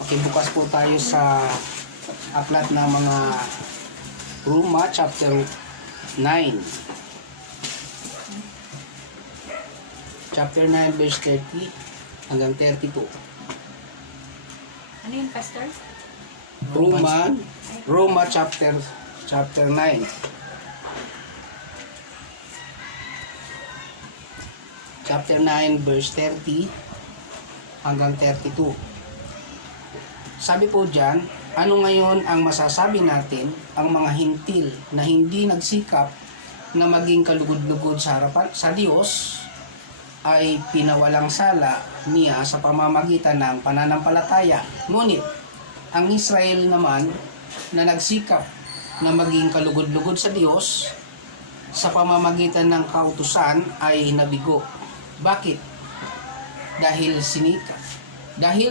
Makibukas po tayo sa aklat ng mga Roma chapter 9. Chapter 9 verse 30 hanggang 32. Ano yun, Pastor? Roma chapter 9. Chapter 9 verse 30 hanggang 32. Sabi po diyan, ano ngayon ang masasabi natin ang mga hintil na hindi nagsikap na maging kalugod-lugod sa harapan sa Diyos ay pinawalang sala niya sa pamamagitan ng pananampalataya. Ngunit ang Israel naman na nagsikap na maging kalugod-lugod sa Diyos sa pamamagitan ng kautusan ay nabigo. Bakit? Dahil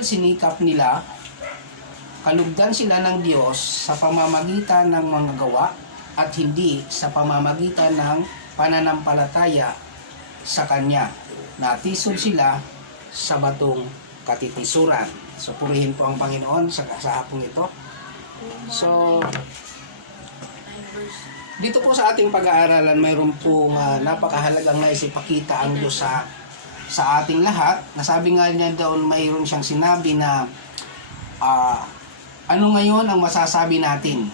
sinikap nila, kalugdan sila ng Diyos sa pamamagitan ng mga gawa at hindi sa pamamagitan ng pananampalataya sa Kanya. Natisod sila sa batong katitisuran. So, purihin po ang Panginoon sa hapong ito. So, dito po sa ating pag-aaralan, mayroon po napakahalagang naisipakita ang Diyos sa ating lahat. Nasabi nga niya doon, mayroon siyang sinabi na ano ngayon ang masasabi natin?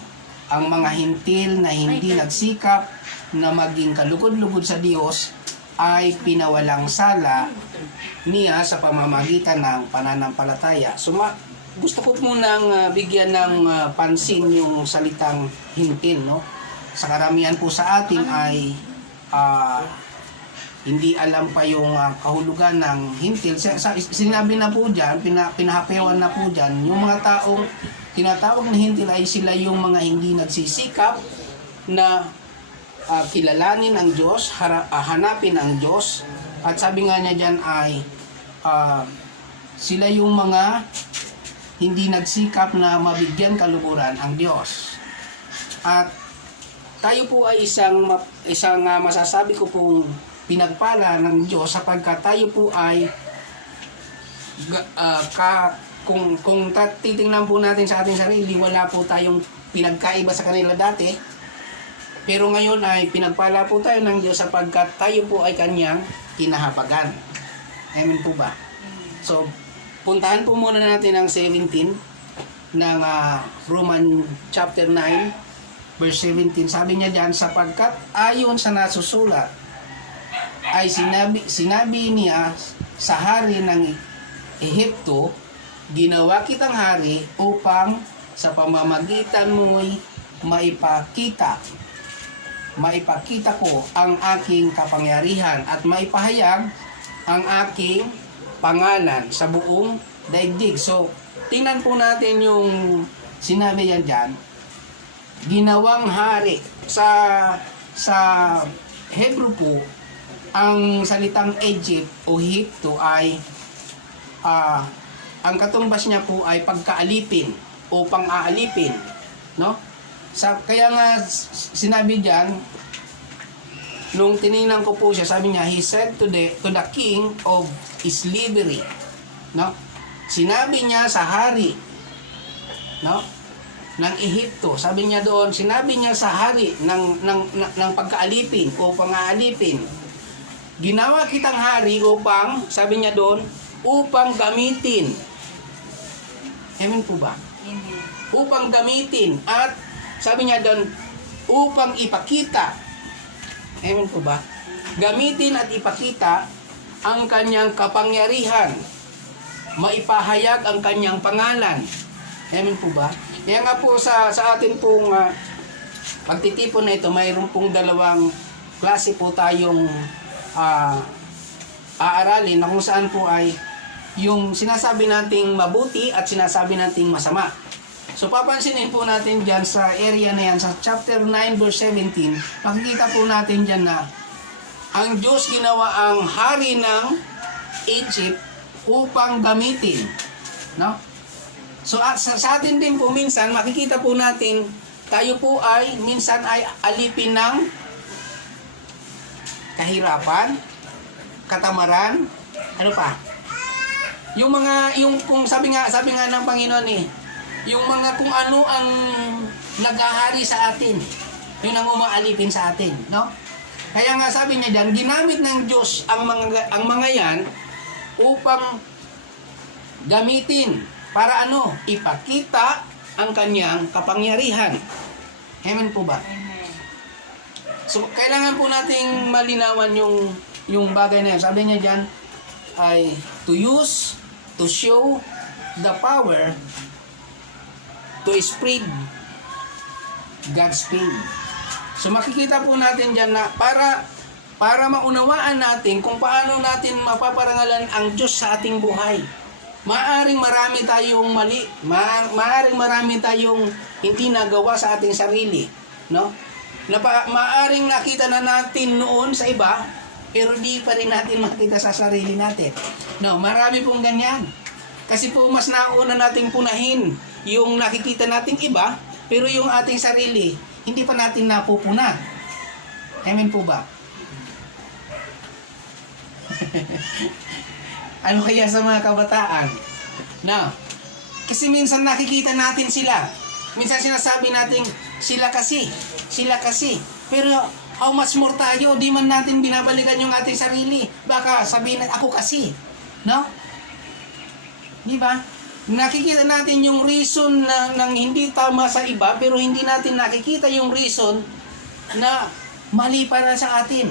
Ang mga hintil na hindi nagsikap na maging kalugod-lugod sa Diyos ay pinawalang sala niya sa pamamagitan ng pananampalataya. So, gusto ko munang bigyan ng pansin yung salitang hintil, no? Sa karamihan po sa atin ay hindi alam pa yung kahulugan ng hintil. Sinabi na po dyan, pinahapewan na po dyan, yung mga taong tinatawag na hintil ay sila yung mga hindi nagsisikap na kilalanin ang Diyos, hanapin ang Diyos. At sabi nga niya dyan ay sila yung mga hindi nagsikap na mabigyan kaluburan ang Diyos. At tayo po ay isang masasabi ko pong pinagpala ng Diyos sapagkat tayo po ay kung titingnan po natin sa ating sarili, wala po tayong pinagkaiba sa kanila dati. Pero ngayon ay pinagpala po tayo ng Diyos sapagkat tayo po ay Kanyang kinahabagan. Amen po ba? So, puntahan po muna natin ang 17 ng Roman chapter 9 verse 17. Sabi niya diyan, sapagkat ayon sa nasusulat ay sinabi niya sa hari ng Ehipto, ginawa kitang hari upang sa pamamagitan mo'y maipakita ko ang aking kapangyarihan at maipahayag ang aking pangalan sa buong daigdig. So, tingnan po natin yung sinabi yan dyan. Ginawang hari. Sa Hebrew po, ang salitang Egypt o Ehipto ay ang katumbas niya po ay pagkaalipin o pang-aalipin, no? Kaya nga sinabi diyan nung tiningnan ko po siya, sabi niya, he said to the king of slavery, no? Sinabi niya sa hari, no, ng Ehipto. Sabi niya doon, sinabi niya sa hari ng pagkaalipin o pang-aalipin. Ginawa kitang hari upang, sabi niya doon, upang gamitin. Amen po ba? Amen. Upang gamitin. At sabi niya doon, upang ipakita. Amen po ba? Gamitin at ipakita ang kanyang kapangyarihan. Maipahayag ang kanyang pangalan. Amen po ba? Kaya nga po sa atin pong pagtitipon na ito, mayroon pong dalawang klase po tayong aaralin na kung saan po ay yung sinasabi nating mabuti at sinasabi nating masama. So papansinin po natin dyan sa area na yan, sa chapter 9 verse 17, makikita po natin dyan na ang Diyos ginawa ang hari ng Egypt upang gamitin, no? So sa atin din po minsan, makikita po natin, tayo po ay minsan ay alipin ng kahirapan, katamaran, ano pa? yung kung sabi nga ng Panginoon yung mga kung ano ang naghahari sa atin, yun ang umaalipin sa atin, no? Kaya nga sabi niya diyan, ginamit ng Diyos ang mga yan upang gamitin para ano? Ipakita ang kanyang kapangyarihan. Amen po ba? Amen. So, kailangan po nating malinawan yung bagay na yan. Sabi niya diyan ay to use, to show the power to spread God's faith. So makikita po natin diyan na para maunawaan natin kung paano natin mapaparangalan ang Diyos sa ating buhay. Maaring marami tayong mali, maaring marami tayong hindi nagawa sa ating sarili, no? Maaring nakita na natin noon sa iba, pero di pa rin natin makita sa sarili natin. No, marami pong ganyan. Kasi po mas nauna nating punahin yung nakikita nating iba, pero yung ating sarili, hindi pa natin napupuna. Amen po ba? Ano kaya sa mga kabataan? Na, kasi minsan nakikita natin sila. Minsan sinasabi natin, sila kasi. Pero how much more tayo? Di man natin binabalikan yung ating sarili. Baka sabihin natin, ako kasi. No? Di ba? Nakikita natin yung reason ng hindi tama sa iba, pero hindi natin nakikita yung reason na mali para sa atin.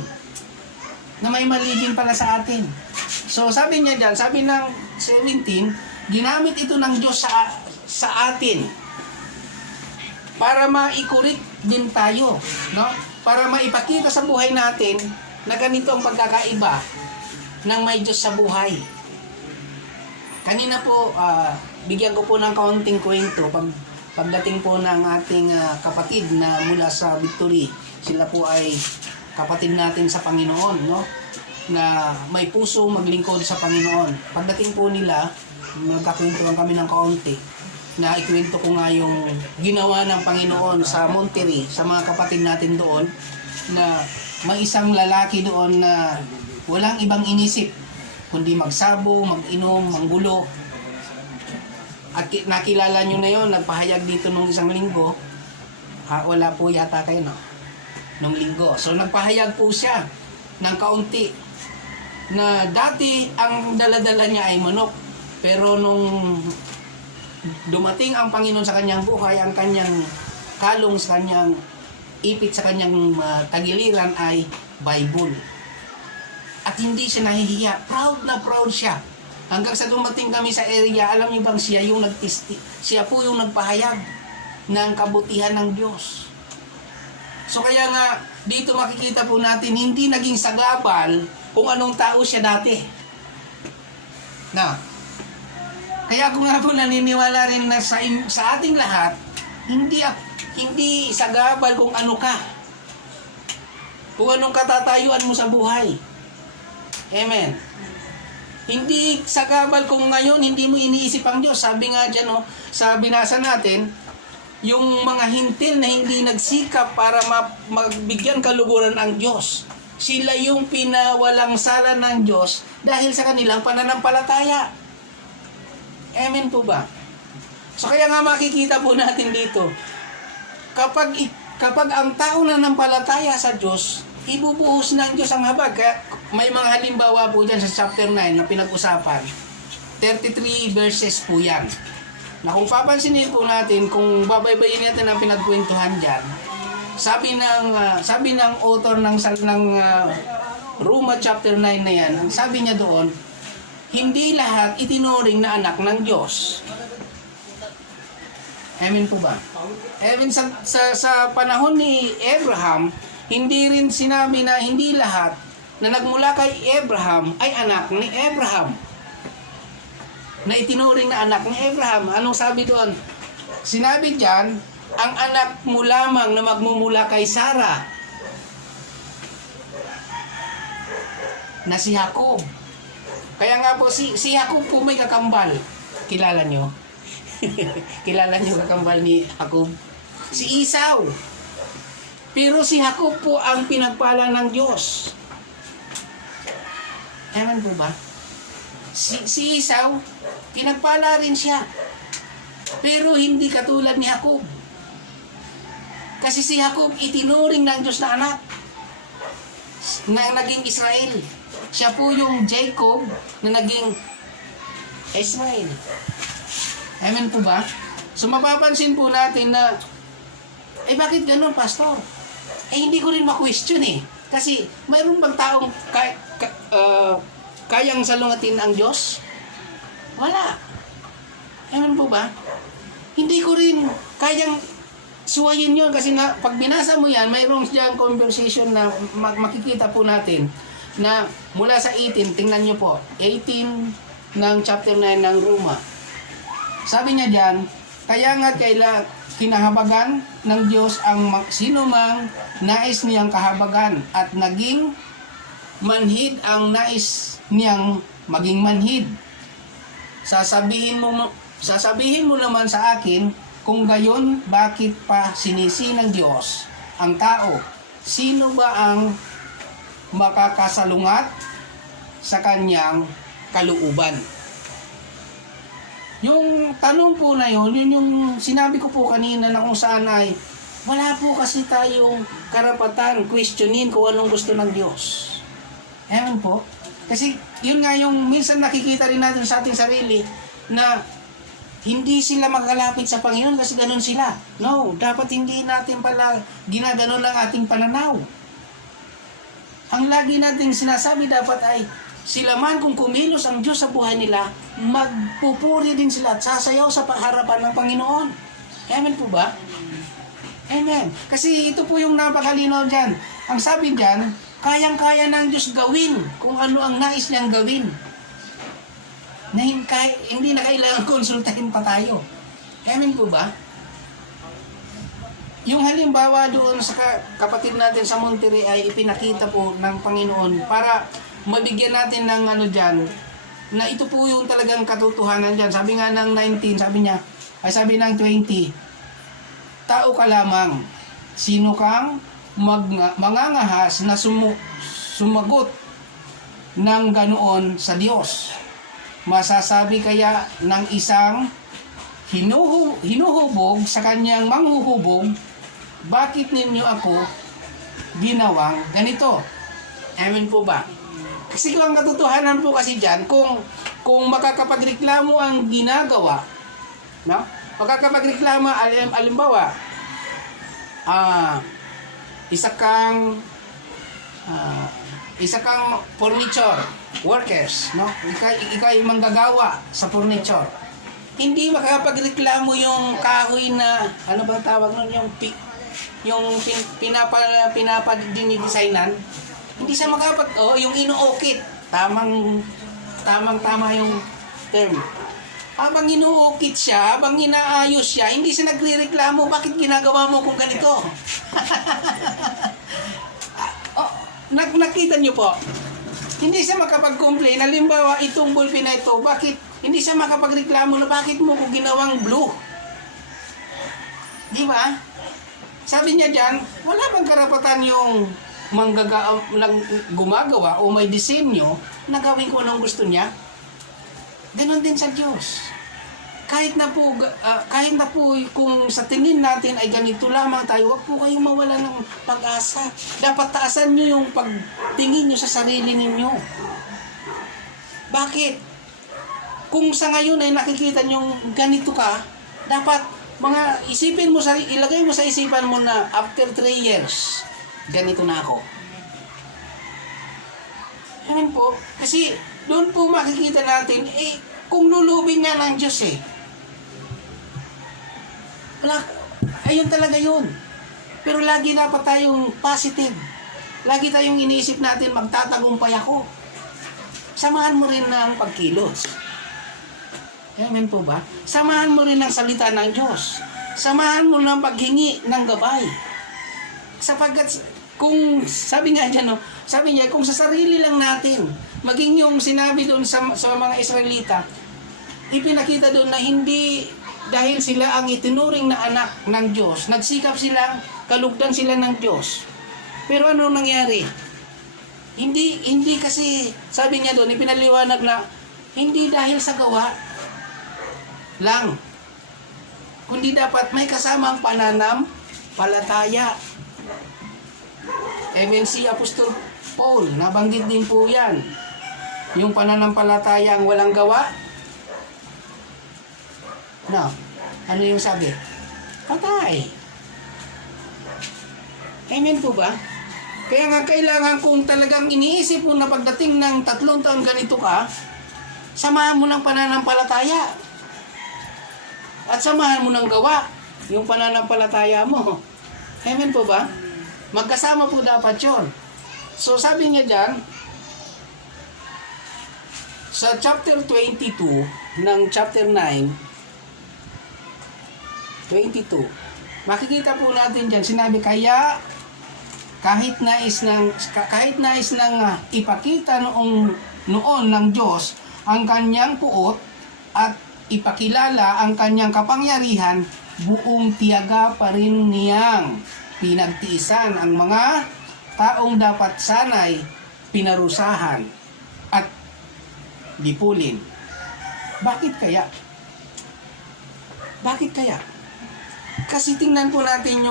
Na may mali din para sa atin. So sabi niya dyan, sabi ng 17, ginamit ito ng Diyos sa atin para maikurit din tayo, no? Para maipakita sa buhay natin na ganito ang pagkakaiba ng may Diyos sa buhay. Kanina po, bigyan ko po ng kaunting kwento pagdating po ng ating kapatid na mula sa Victory. Sila po ay kapatid natin sa Panginoon, no? Na may puso maglingkod sa Panginoon. Pagdating po nila, magkakwentuhan kami ng kaunti, na ikwento ko nga yung ginawa ng Panginoon sa Monterrey, sa mga kapatid natin doon, na may isang lalaki doon na walang ibang inisip, kundi magsabo, mag-inom, manggulo. At nakilala nyo na yun, nagpahayag dito nung isang linggo, wala po yata kayo, no? Nung linggo. So nagpahayag po siya ng kaunti na dati ang daladala niya ay manok, pero nung dumating ang Panginoon sa kanyang buhay, ang kanyang kalong sa kanyang ipit sa kanyang tagiliran ay Bible. At hindi siya nahihiya, proud na proud siya. Hanggang sa dumating kami sa area, alam niyo bang siya po yung nagpahayag ng kabutihan ng Diyos. So kaya nga, dito makikita po natin, hindi naging sagabal kung anong tao siya dati. Na, kaya ako nga po naniniwala rin na sa ating lahat, hindi sagabal kung ano ka. Kung anong katatayuan mo sa buhay. Amen. Hindi sagabal kung ngayon hindi mo iniisip ang Diyos. Sabi nga dyan, sa binasa natin, yung mga hintil na hindi nagsikap para magbigyan kaluguran ang Diyos, sila yung pinawalang sala ng Diyos dahil sa kanilang pananampalataya. Amen po ba? So kaya nga makikita po natin dito, kapag ang tao nanampalataya sa Diyos, ibubuhos ng Diyos ang habag. Kaya may mga halimbawa po dyan sa chapter 9 na pinag-usapan. 33 verses po yan. Na kung papansinin po natin, kung babaybayin natin ang pinagkwentuhan dyan, sabi ng author ng Roma chapter 9 na yan, ang sabi niya doon, hindi lahat itinuring na anak ng Diyos. Amen po ba? Even sa panahon ni Abraham, hindi rin sinabi na hindi lahat na nagmula kay Abraham ay anak ni Abraham. Na itinuring na anak ni Abraham. Anong sabi doon? Sinabi diyan, ang anak mo lamang na magmumula kay Sarah na si Jacob. Kaya nga po si Jacob po may kakambal. Kilala nyo? Kilala nyo kakambal ni Jacob? Si Esau. Pero si Jacob po ang pinagpala ng Diyos. Amen po ba? Si Esau, pinagpala rin siya. Pero hindi katulad ni Jacob. Kasi si Jacob itinuring ng Diyos na anak na naging Israel. Siya po yung Jacob na naging Israel. Amen po ba? So mapapansin po natin na bakit ganun, pastor? Hindi ko rin ma-question eh. Kasi mayroon bang taong kayang salungatin ang Diyos? Wala. Amen po ba? Hindi ko rin kayang suwayin yun kasi pag binasa mo yan, mayroong diyang conversation na makikita po natin na mula sa 18, tingnan nyo po, 18 ng chapter 9 ng Roma. Sabi niya diyan, kaya nga kinahabagan ng Diyos ang sino mang nais niyang kahabagan at naging manhid ang nais niyang maging manhid. Sasabihin mo naman sa akin, kung gayon, bakit pa sinisi ng Diyos ang tao? Sino ba ang makakasalungat sa kanyang kalooban? Yung tanong po na yun yung sinabi ko po kanina na kung saan ay wala po kasi tayong karapatan questionin kung anong gusto ng Diyos. Ayan po. Kasi yun nga yung minsan nakikita rin natin sa ating sarili na hindi sila makalapit sa Panginoon kasi ganun sila. No, dapat hindi natin pala ginaganon lang ating pananaw. Ang lagi nating sinasabi dapat ay sila man kung kumilos ang Diyos sa buhay nila, magpupuri din sila at sasayaw sa harapan ng Panginoon. Amen po ba? Amen. Kasi ito po yung napakalinaw dyan. Ang sabi dyan, kayang-kaya ng Diyos gawin kung ano ang nais niyang gawin. Na hindi na kailangan konsultahin pa tayo. Amen po ba? Yung halimbawa doon sa kapatid natin sa Monterrey ay ipinakita po ng Panginoon para mabigyan natin ng dyan, na ito po yung talagang katotohanan dyan. Sabi nga ng 19, sabi ng 20, tao ka lamang, sino kang mangangahas na sumagot ng ganoon sa Diyos? Masasabi kaya ng isang hinuhubog sa kanyang manghuhubog, bakit ninyo ako ginawang ganito? Amen po ba? Kasi ang katotohanan po kasi dyan, kung makakapagreklamo ang ginagawa, no? Makakapagreklamo, alimbawa, isa kang furniture workers, no? Ikay manggagawa sa furniture. Hindi makakapagreklamo yung kahoy na, ano bang tawag nun, yung pinapa-dinidesignan. Hindi siya yung inuukit. Tama yung term. Habang inuukit siya, habang inaayos siya, hindi siya nagre-reklamo, bakit ginagawa mo kung ganito? Nakita niyo po, hindi siya makapag-complain. Halimbawa, itong ballpen na ito, bakit hindi siya makapagreklamo na bakit mo ko ginawang blue? Di ba? Sabi niya diyan, wala bang karapatan yung gumagawa o may disenyo na gawin ko anong gusto niya? Ganon din sa Diyos. Kahit na po kung sa tingin natin ay ganito lamang tayo, wag po kayong mawala ng pag-asa. Dapat taasan nyo yung pagtingin nyo sa sarili ninyo. Bakit? Kung sa ngayon ay nakikita nyo ganito ka, dapat ilagay mo sa isipan mo na after 3 years, ganito na ako. Amen po. Kasi doon po makikita natin, kung lulubin nga ng Diyos ayun talaga yun. Pero lagi dapat tayong positive. Lagi tayong iniisip natin, magtatagumpay ako. Samahan mo rin ng pagkilos. Amen po ba? Samahan mo rin ng salita ng Diyos. Samahan mo ng paghingi ng gabay. Sapagkat sabi niya, kung sa sarili lang natin, maging yung sinabi doon sa mga Israelita, ipinakita doon na hindi dahil sila ang itinuring na anak ng Diyos, nagsikap silang, kalugdan sila ng Diyos. Pero ano nangyari? Hindi kasi, sabi niya doon, ipinaliwanag na Hindi dahil sa gawa lang, kundi dapat may kasamang pananampalataya. Even si Apostol Paul, nabanggit din po yan. Yung pananampalataya ang walang gawa. No, ano yung sabi? Patay. Amen po ba? Kaya nga kailangan kung talagang iniisip mo na pagdating ng 3 taon ganito ka, samahan mo ng pananampalataya. At samahan mo ng gawa yung pananampalataya mo. Amen po ba? Magkasama po dapat yun. So sabi niya dyan, sa chapter 22 ng chapter 9, 22, makikita po natin dyan, sinabi, kaya kahit nais ng ipakita noon ng Diyos ang kanyang puot at ipakilala ang kanyang kapangyarihan, buong tiyaga pa rin niyang pinagtiisan ang mga taong dapat sanay pinarusahan at lipulin. Bakit kaya? Bakit kaya? Kasi tingnan po natin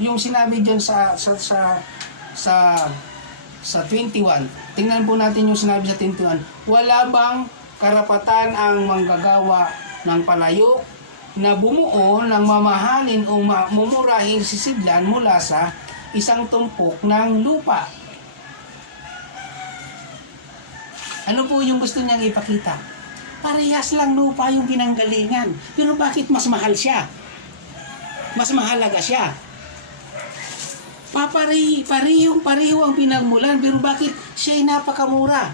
yung sinabi diyan sa 21. Tingnan po natin yung sinabi sa 21. Wala bang karapatan ang manggagawa ng palayok na bumuo ng mamahalin o mumurahing sisidlan mula sa isang tumpok ng lupa? Ano po yung gusto niyang ipakita? Parehas lang lupa yung pinanggalingan. Pero bakit mas mahal siya? Mas mahalaga siya. Pareho ang pinagmulan, pero bakit siya ay napakamura?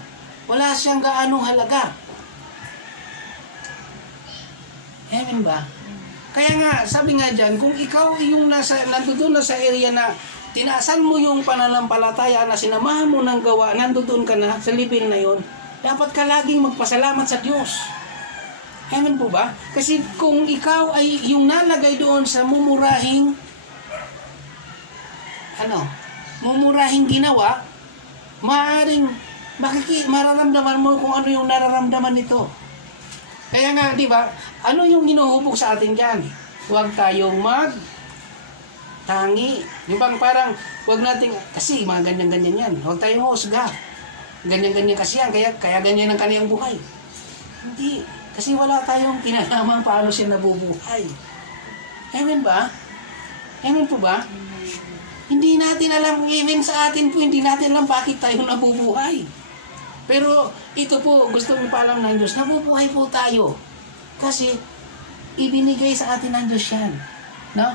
Wala siyang gaanong halaga. Amen ba? Kaya nga, sabi nga dyan, kung ikaw yung nandoon na sa area na tinaasan mo yung pananampalataya na sinamahan mo ng gawa, nandoon ka na sa level na yon, dapat ka laging magpasalamat sa Diyos. Amen po ba? Kasi kung ikaw ay yung nalagay doon sa mumurahing ginawa, maaaring mararamdaman mo kung ano yung nararamdaman nito. Kaya nga, di ba, ano yung hinuhubog sa atin dyan? Huwag tayong tangi. Di ba, parang, huwag nating, kasi mga ganyan-ganyan yan. Huwag tayong husga. Ganyan-ganyan kasi yan, kaya ganyan ang kaniyang buhay. Hindi. Kasi wala tayong kinalaman paano siya nabubuhay. Amen ba? Amen po ba? Hindi natin alam, even sa atin po, hindi natin alam bakit tayo nabubuhay. Pero ito po, gusto mo pa alam ng Diyos, nabubuhay po tayo. Kasi ibinigay sa atin ng Diyos yan. No?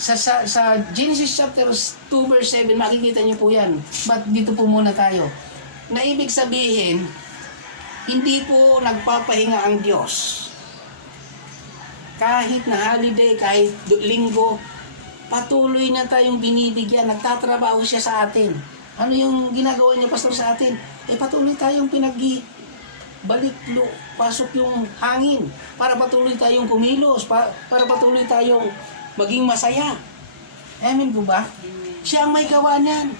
Sa Genesis chapter 2 verse 7, makikita niyo po yan. But dito po muna tayo. Na ibig sabihin, hindi po nagpapahinga ang Diyos. Kahit na holiday, kahit linggo, patuloy na tayong binibigyan. Nagtatrabaho siya sa atin. Ano yung ginagawa niya, pastor, sa atin? Patuloy tayong pasok yung hangin. Para patuloy tayong kumilos. Para patuloy tayong maging masaya. Amen po ba? Siya ang may gawa niyan.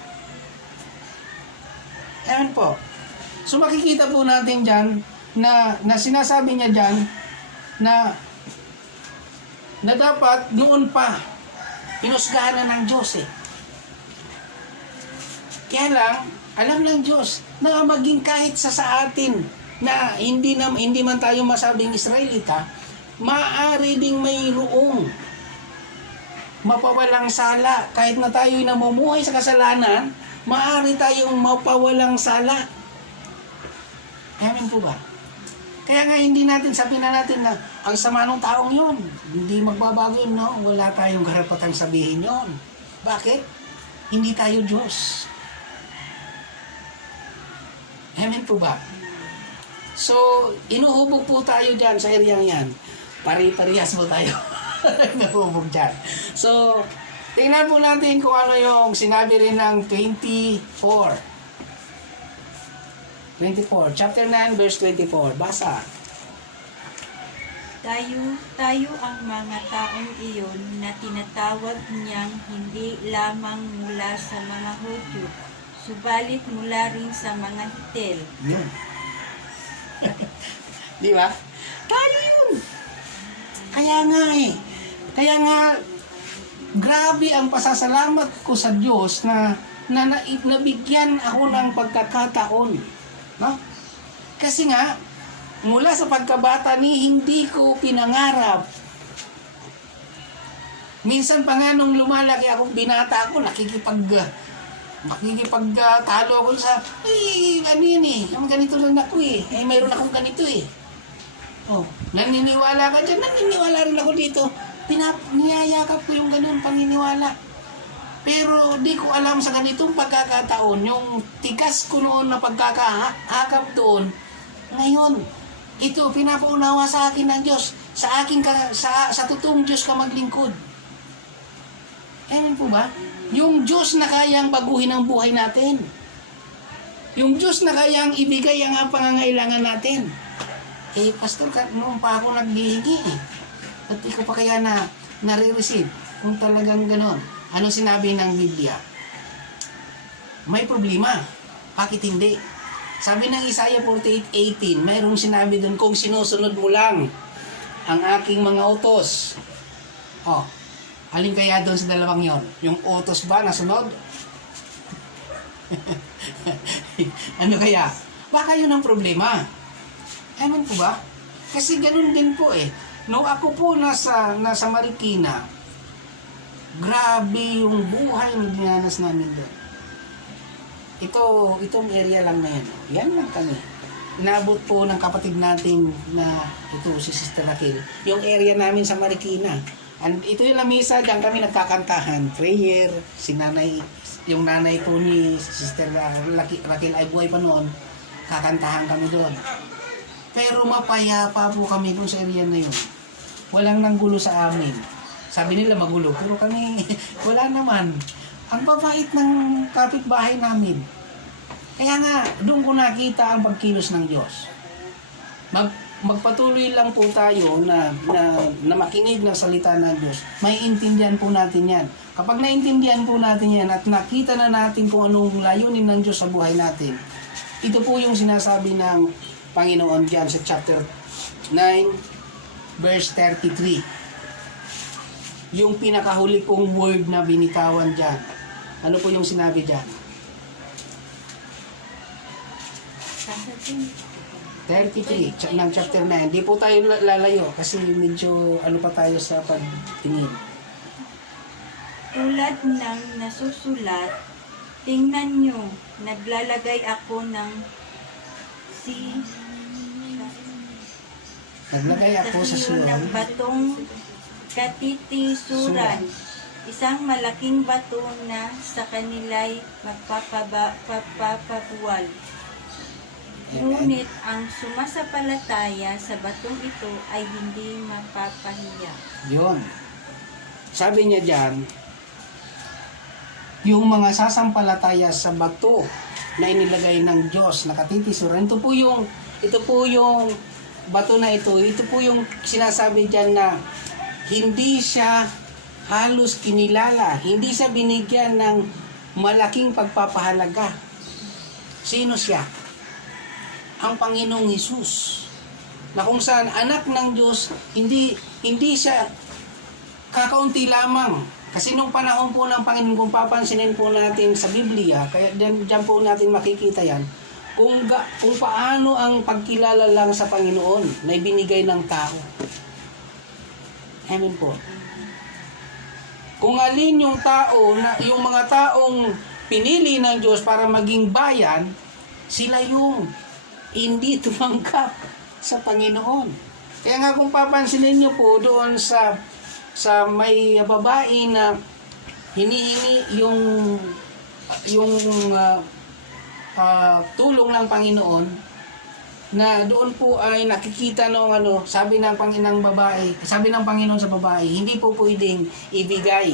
Amen po. So makikita po natin dyan na sinasabi niya dyan na dapat noon pa hinusgahan na ng Diyos Kaya lang, alam ng Diyos na maging kahit sa atin na hindi man tayo masabing Israelita, maaari ding mayroong mapawalang sala. Kahit na tayo'y namumuhay sa kasalanan, maaari tayong mapawalang sala. Amen po ba? Kaya nga hindi natin sabihin na natin na ang sama ng taong yun, hindi magbabago yun, no? Wala tayong karapatang sabihin yun. Bakit? Hindi tayo Diyos. Amen po ba? So, inuhubog po tayo dyan sa area yan. Pari-parihas po tayo. Inuhubog dyan. So, tingnan po natin kung ano yung sinabi rin ng 24. Chapter 9, verse 24. Basa. Tayo ang mga taong iyon na tinatawag niyang hindi lamang mula sa mga Hudyo, subalit mula rin sa mga Hitel. Di ba? Tayo yun. Kaya nga eh. Kaya nga, grabe ang pasasalamat ko sa Diyos na nabigyan ako ng pagkakataon. No? Kasi nga, mula sa pagkabata ni hindi ko pinangarap. Minsan pa nga nung lumalaki ako, binata ako, makikipagtalo ako sa, ano yun eh, yung ganito lang ako eh, mayroon akong ganito eh. Oh, naniniwala ka dyan, naniniwala rin ako dito. Niyayakap ko yung ganun paniniwala. Pero di ko alam sa ganitong pagkakataon, yung tigas ko noon na pagkakahakap doon, ngayon, ito, pinapaunawa sa akin ng Diyos, sa totoong Diyos ka maglingkod. Amen po ba? Yung Diyos na kayang baguhin ang buhay natin. Yung Diyos na kayang ibigay ang pangangailangan natin. Eh, Pastor, noon pa ako naghihingi eh. At di ko pa kaya nare-receive kung talagang ganon. Ano sinabi ng Biblia? May problema. Bakit hindi? Sabi ng Isaiah 48:18, mayroong sinabi doon, kung sinusunod mo lang ang aking mga utos. Oh, alin kaya doon sa dalawang yon? Yung utos ba nasunod? Ano kaya? Baka yun ang problema. Amen po ba? Kasi ganun din po eh. No, ako po nasa Marikina, grabe yung buhay na dinanas namin doon. Itong area lang na yan. Yan lang kami. Inabot po ng kapatid natin na ito si Sister Raquel. Yung area namin sa Marikina. And ito yung lamisa, diyan kami nagkakantahan. Prayer, yung nanay po ni Sister Raquel ay buhay pa noon. Kakantahan kami doon. Pero mapayapa po kami dun sa area na yun. Walang nanggulo sa amin. Sabi nila magulo, pero kami wala naman. Ang babait ng kapitbahay namin. Kaya nga, doon ko nakita ang pagkilos ng Diyos. Magpatuloy lang po tayo na makinig ng salita ng Diyos. May intindihan po natin yan. Kapag naintindihan po natin yan at nakita na natin kung anong layunin ng Diyos sa buhay natin, ito po yung sinasabi ng Panginoon diyan sa chapter 9, verse 33. Yung pinakahuli pong word na binitawan diyan. Ano po yung sinabi diyan? 33 ng chapter 9. Di po tayo lalayo kasi medyo ano pa tayo sa pagtingin. Tulad ng nasusulat, tingnan nyo, naglalagay ako ng Naglagay ako sa Siyon ng Sion batong katitisuran, isang malaking bato na sa kanila'y magpapabuwal. Ngunit ang sumasapalataya sa batong ito ay hindi mapapahiya. Yun. Sabi niya dyan, yung mga sasampalataya sa bato na inilagay ng Diyos na katitisuran, ito po yung bato na ito po yung sinasabi dyan na hindi siya halos kinilala, hindi siya binigyan ng malaking pagpapahalaga. Sino siya? Ang Panginoong Hesus. Na kung saan anak ng Diyos, hindi siya kakaunti lamang. Kasi nung panahon po ng Panginoon, kung papansinin po natin sa Biblia, kaya dyan po natin makikita yan, kung paano ang pagkilala lang sa Panginoon na ibinigay ng tao. Amen po. Kung alin yung mga taong pinili ng Diyos para maging bayan, sila yung hindi tumanggap sa Panginoon. Kaya nga kung papansinin nyo po doon sa may babae na hinihingi yung tulong ng Panginoon, na doon po ay nakikita ng sabi ng Panginoon sa babae, hindi po pwedeng ibigay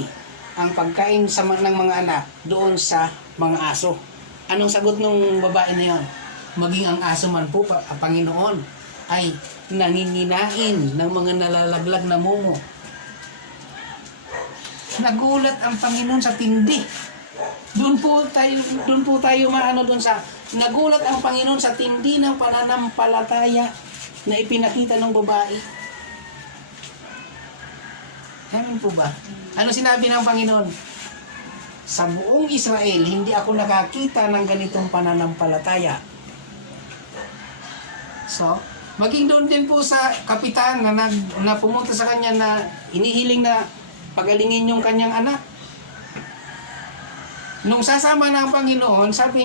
ang pagkain ng mga anak doon sa mga aso. Anong sagot ng babae na yon? Maging ang aso man po, Panginoon, ay nanginginain ng mga nalalaglag na mumo. Nagulat ang Panginoon sa tindi. Doon po tayo doon sa nagulat ang Panginoon sa tindi ng pananampalataya na ipinakita ng babae. Amen po ba? Ano sinabi ng Panginoon? Sa buong Israel, hindi ako nakakita ng ganitong pananampalataya. So, maging doon din po sa kapitan na pumunta sa kanya na inihiling na pagalingin yung kanyang anak. Nung sasama ng Panginoon, sabi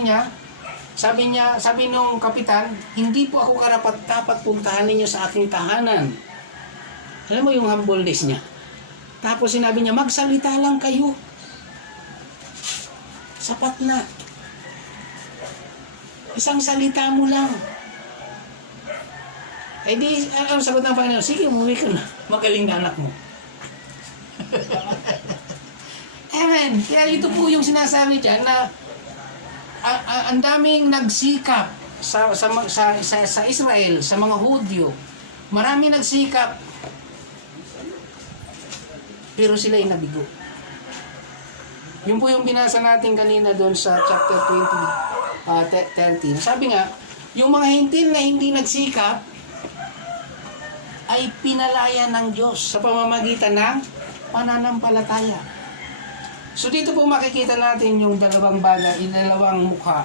nung kapitan, hindi po ako karapat-dapat puntahan ninyo sa aking tahanan. Alam mo yung humbleness niya. Tapos sinabi niya, magsalita lang kayo. Sapat na. Isang salita mo lang. Eh di, ano sagot ng Panginoon? Sige, umuwi ka na. Magaling na anak mo. Amen. Kaya ito po yung sinasabi dyan na ang daming nagsikap sa Israel, sa mga Hudyo. Marami nagsikap. Pero sila ay nabigo. Yun po yung binasa natin kanina doon sa chapter 30. Sabi nga, yung mga hintil na hindi nagsikap ay pinalaya ng Diyos sa pamamagitan ng pananampalataya. So dito po makikita natin yung dalawang bagay, yung dalawang mukha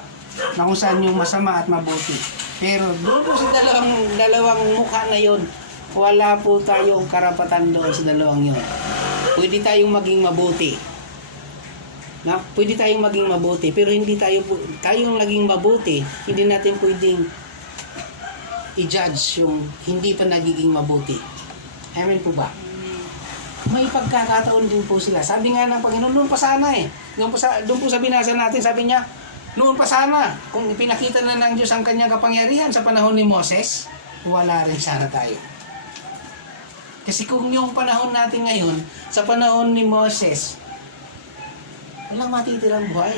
na kung saan yung masama at mabuti. Pero doon po sa dalawang mukha na yon, wala po tayong karapatan doon sa dalawang yon. Pwede tayong maging mabuti. Na, pwede tayong maging mabuti, pero hindi tayong naging mabuti, hindi natin pwedeng i-judge yung hindi pa nagiging mabuti. Amen po ba? May pagkakataon din po sila. Sabi nga ng Panginoon, noon pa sana eh. Doon po sa binasa natin, sabi niya, noon pa sana, kung ipinakita na ng Diyos ang kanyang kapangyarihan sa panahon ni Moses, wala rin sana tayo. Kasi kung yung panahon natin ngayon, sa panahon ni Moses, walang matitirang buhay.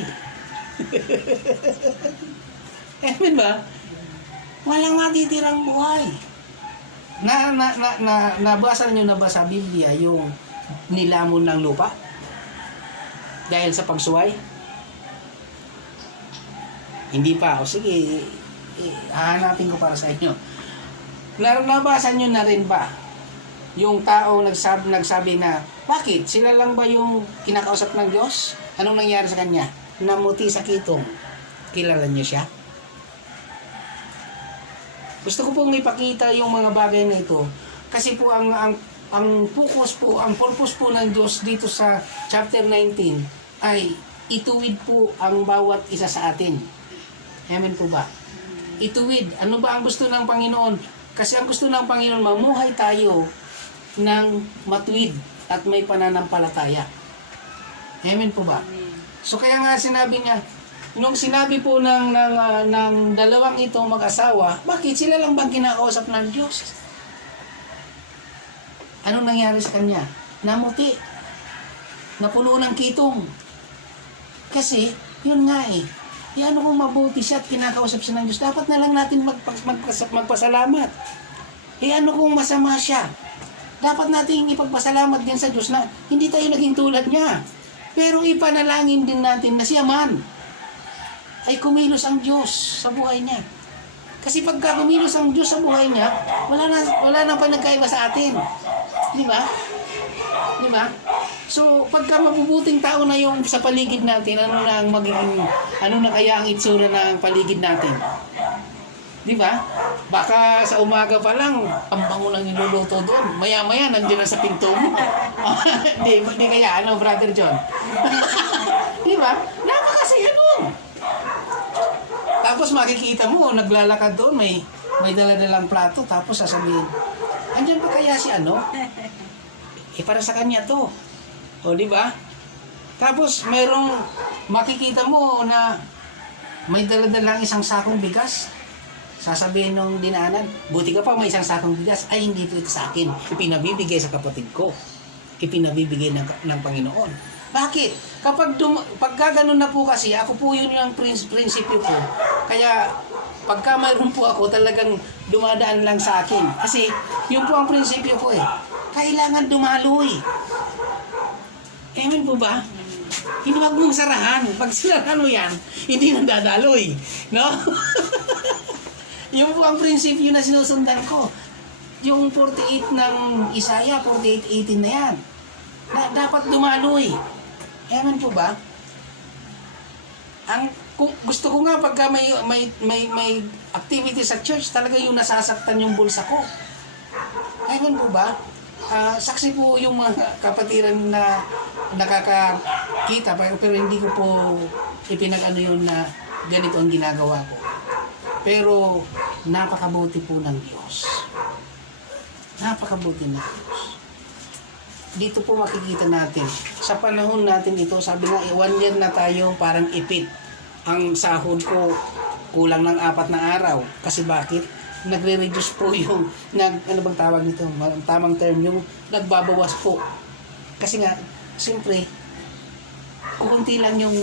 Amen ba? Walang matitirang buhay. Nabasa nyo na ba sa Biblia yung nilamon ng lupa? Dahil sa pagsuway? Hindi pa. O sige, hahanapin ko para sa inyo. Nabasa nyo na rin ba? Yung tao nagsabi na, bakit? Sila lang ba yung kinakausap ng Diyos? Anong nangyari sa kanya? Namuti sa kitong. Kilala niyo siya? Gusto ko pong ipakita yung mga bagay na ito. Kasi po ang purpose po ng Diyos dito sa chapter 19 ay ituwid po ang bawat isa sa atin. Amen po ba? Ituwid. Ano ba ang gusto ng Panginoon? Kasi ang gusto ng Panginoon, mamuhay tayo ng matuwid at may pananampalataya. Amen po ba? So kaya nga sinabi niya, nung sinabi po ng dalawang itong mag-asawa, bakit sila lang bang kinakausap ng Diyos? Anong nangyari sa kanya? Namuti. Napuno ng kitong. Kasi, yun nga eh. Ano kung mabuti siya at kinakausap siya ng Diyos, dapat na lang natin magpasalamat. Ano kung masama siya? Dapat natin ipagpasalamat din sa Diyos na hindi tayo naging tulad niya. Pero ipanalangin din natin na siya man ay kumilos ang Diyos sa buhay niya. Kasi pagka kumilos ang Diyos sa buhay niya, wala na panagkaiba sa atin. Di ba? Di ba? So, pagka mabubuting tao na yung sa paligid natin, ano na kaya ang itsura ng paligid natin? Di ba? Baka sa umaga pa lang, ang bango lang niluluto doon. Maya-maya, nandiyan na sa pinto mo. Di kaya, Brother John? Di ba? Napakasaya nun. Tapos makikita mo, naglalakad doon, may dala-dalang plato, tapos sasabihin, andyan pa kaya si para sa kanya to. O, di ba? Tapos, makikita mo na may dala-dalang isang sakong bigas. Sasabihin nung dinaanan, buti ka pa may isang sakong bigas. Ay, hindi ito sa akin. Ipinabibigay sa kapatid ko. Ipinabibigay ng Panginoon. Bakit? Pagka ganun na po kasi, ako po yun yung prinsipyo ko. Kaya, pagka mayroon po ako, talagang dumadaan lang sa akin. Kasi, yun po ang prinsipyo ko eh. Kailangan dumaloy. Amen po ba? Hindi wag mong sarahan. Pag sinarahan mo yan, hindi nang dadaloy. No? Yun po ang prinsipyo na sinusundan ko. Yung 48 ng Isaiah, 48:18 na yan. Dapat dumalo eh. Ewan po ba? Gusto ko nga pagka may activity sa church, talaga yung nasasaktan yung bulsa ko. Ewan po ba? Saksi po yung mga kapatiran na nakakakita, pero hindi ko po ipinag-ano yun na ganito ang ginagawa ko. Pero napakabuti po ng Diyos. Napakabuti ng Diyos. Dito po makikita natin, sa panahon natin ito, sabi nga, 1 year na tayo parang ipit. Ang sahod ko kulang ng 4 na araw. Kasi bakit? Nagre-reduce po yung, ano bang tawag nito? Tamang term, yung nagbabawas po. Kasi nga, siyempre, kukunti lang yung,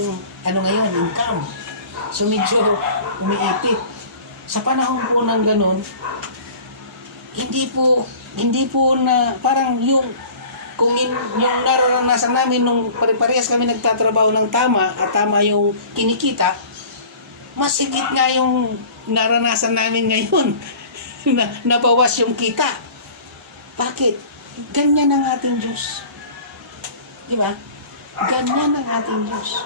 ngayon, income. So medyo umiipit. Sa panahon po ng ganun, hindi po na, parang yung nararanasan namin nung pare-parehas kami nagtatrabaho ng tama at tama yung kinikita, mas higit nga yung naranasan namin ngayon na nabawas yung kita. Bakit? Ganyan ang ating Diyos. Di ba? Ganyan ang ating Diyos.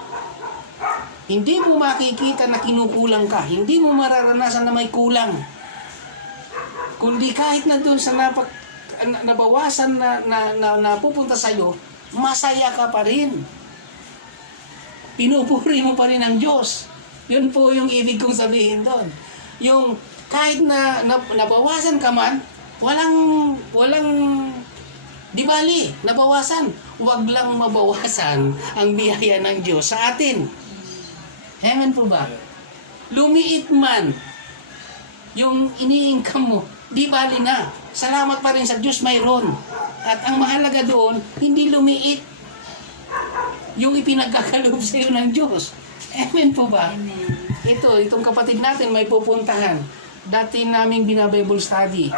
Hindi mo makikita na kinukulang ka. Hindi mo mararanasan na may kulang. Kundi kahit na doon sa nabawasan na pupunta sa'yo, masaya ka pa rin. Pinupuri mo pa rin ang Diyos. Yun po yung ibig kong sabihin doon. Yung kahit na nabawasan ka man, walang di bali, nabawasan. Huwag lang mabawasan ang biyaya ng Diyos sa atin. Amen po ba? Lumiit man yung iniingkam mo, di bali na. Salamat pa rin sa Diyos mayroon. At ang mahalaga doon, hindi lumiit yung ipinagkakaloob sa iyo ng Diyos. Amen po ba? Amen. Itong kapatid natin may pupuntahan. Dati naming bina-Bible study.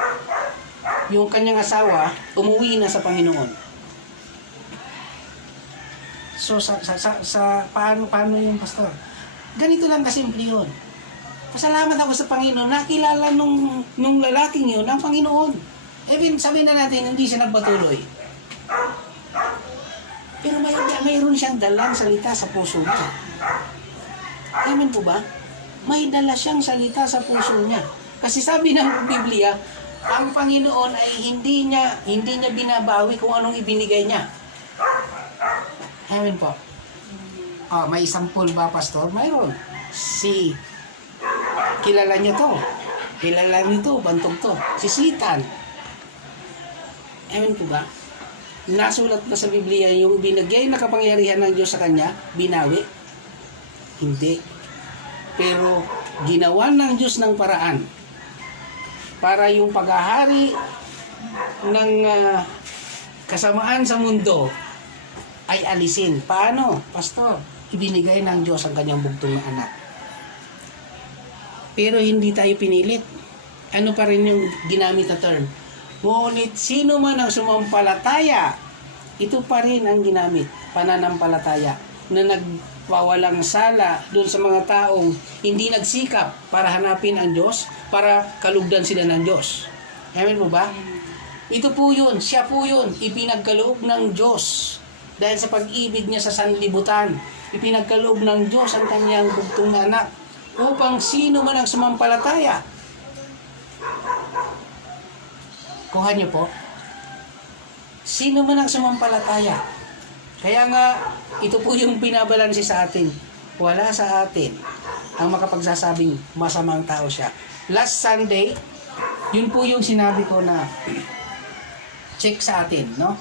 Yung kanyang asawa, umuwi na sa Panginoon. So, paano yung pastor? Ganito lang kasimple yun. Pasalamat ako sa Panginoon, nakilala nung lalaking yun ang Panginoon. Even sabihin na natin, hindi siya nagpatuloy. Pero mayroon siyang dalang salita sa puso niya. Amen po ba? May dala siyang salita sa puso niya. Kasi sabi ng Biblia, ang Panginoon ay hindi niya binabawi kung anong ibinigay niya. Amen po. May sample ba, pastor? Mayroon. Kilala niyo to, bantog to. Si Satan. Amen po ba? Nasulat na sa Biblia yung binigay na kapangyarihan ng Diyos sa kanya, binawi? Hindi. Pero ginawa ng Diyos ng paraan para yung paghahari ng kasamaan sa mundo ay alisin. Paano, pastor? Ibinigay ng Diyos ang kanyang bugtong na anak. Pero hindi tayo pinilit. Ano pa rin yung ginamit na term? Ngunit sino man ang sumampalataya, ito pa rin ang ginamit, pananampalataya, na nagwawalang sala doon sa mga taong hindi nagsikap para hanapin ang Diyos, para kalugdan sila ng Diyos. Amen mo ba? Ito po yun, siya po yun, ipinagkaloob ng Diyos. Dahil sa pag-ibig niya sa sanlibutan, ipinagkaloob ng Diyos ang kanyang bugtong na anak, upang sino man ang sumampalataya. Kuha niyo po. Sino man ang sumampalataya. Kaya nga, ito po yung binabalansi sa atin. Wala sa atin ang makapagsasabing masamang tao siya. Last Sunday, yun po yung sinabi ko na check sa atin, no?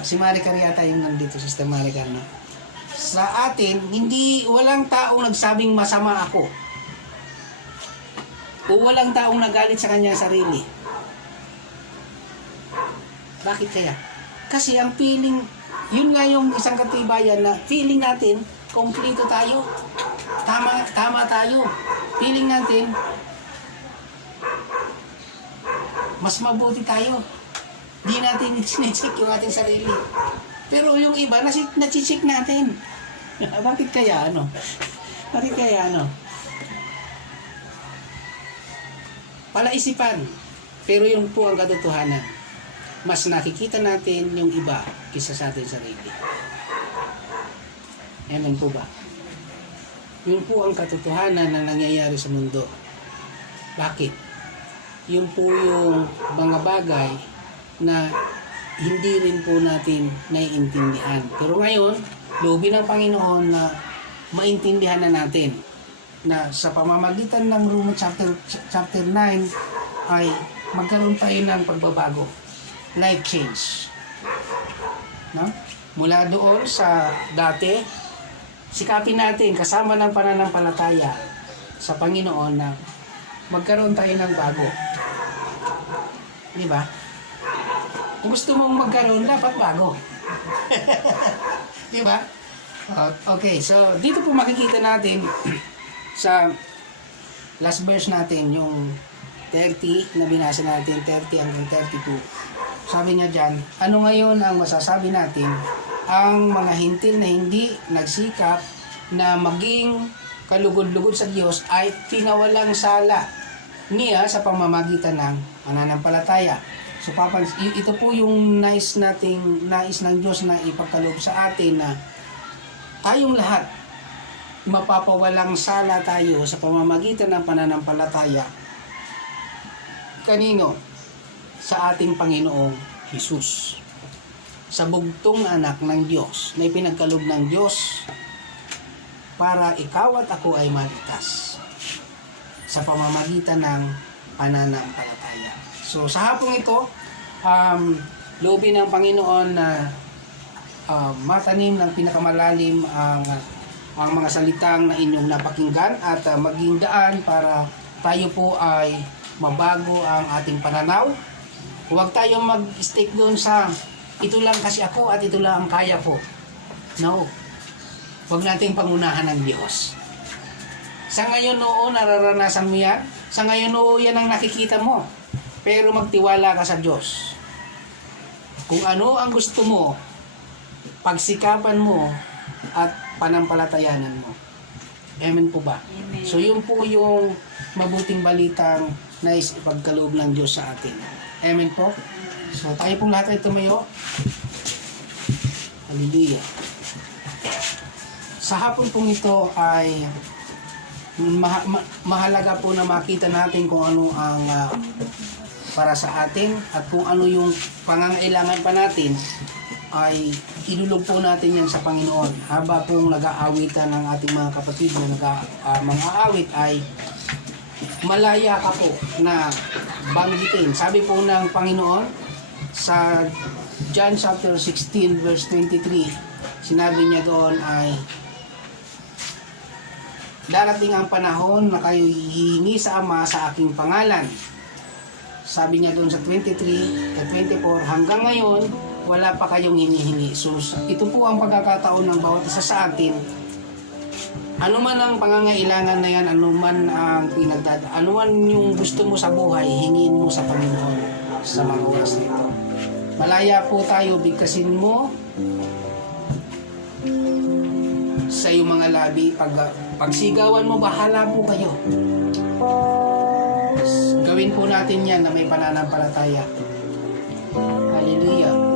Si Maricar yata yung nandito, Sister Maricar, no? Sa atin, walang taong nagsabing masama ako. O walang taong nagalit sa kanyang sarili. Bakit kaya? Kasi ang feeling, yun nga yung isang katibayan na feeling natin, kompleto tayo. Tama tayo. Feeling natin, mas mabuti tayo. Di natin sinecheck yung ating sarili. Pero yung iba, nasicheck natin. Bakit kaya ano? Bakit kaya ano? Palaisipan. Pero yun po ang katotohanan. Mas nakikita natin yung iba kaysa sa ating sarili. Amen po ba? Yun po ang katotohanan na nangyayari sa mundo. Bakit? Yun po yung mga bagay na hindi rin po natin naiintindihan. Pero ngayon, loobin ng Panginoon na maintindihan na natin na sa pamamagitan ng Romans chapter 9 ay magkaroon tayo ng pagbabago. Life change. No? Mula doon sa dati, sikapin natin kasama ng pananampalataya sa Panginoon na magkaroon tayo ng bago. Di ba? Kung gusto mong magkaroon, dapat bago. Di ba? Okay, so dito po makikita natin sa last verse natin, yung 30 na binasa natin, 30 hanggang 32. Sabi niya dyan, ano ngayon ang masasabi natin? Ang mga hintil na hindi nagsikap na maging kalugod-lugod sa Diyos ay pinawalang sala niya sa pamamagitan ng pananampalataya. So ito po yung nais ng Diyos na ipagkaloob sa atin na tayong lahat mapapawalang sala tayo sa pamamagitan ng pananampalataya. Kanino? Sa ating Panginoong Hesus. Sa bugtong anak ng Diyos na ipinagkaloob ng Diyos para ikaw at ako ay maligtas sa pamamagitan ng pananampalataya. So sa hapong ito, loobin ng Panginoon na matanim ng pinakamalalim ang mga salitang na inyong napakinggan at maging daan para tayo po ay mabago ang ating pananaw. Huwag tayong mag-stick doon sa ito lang kasi ako at ito lang ang kaya ko. No. Huwag nating pangunahan ng Diyos. Sa ngayon oo, nararanasan mo yan. Sa ngayon oo, yan ang nakikita mo. Pero magtiwala ka sa Diyos. Kung ano ang gusto mo, pagsikapan mo at panampalatayanan mo. Amen po ba? Amen. So yun po yung mabuting balitang nais ipagkaloob ng Diyos sa atin. Amen po? So tayo pong lahat ay tumayo. Hallelujah. Sa hapon pong ito ay mahalaga po na makita natin kung ano ang para sa atin at kung ano yung pangangailangan pa natin ay ilulog po natin yan sa Panginoon. Haba pong nag-aawitan ng ating mga kapatid na mga aawit ay malaya ka po na banggitin. Sabi po ng Panginoon sa John chapter 16 verse 23, sinabi niya doon ay darating ang panahon na kayo hihingi sa Ama sa aking pangalan. Sabi niya doon sa 23 at 24, hanggang ngayon wala pa kayong hinihingi. So ito po ang pagkakataon ng bawat isa sa atin. Ano man ang pangangailangan na yan, ano man ang ano man yung gusto mo sa buhay, hingin mo sa Panginoon sa mga oras na ito. Malaya po tayo, bigkasin mo sa iyong mga labi. Pagsigawan mo, bahala po kayo. Gawin po natin yan na may pananampalataya. Hallelujah.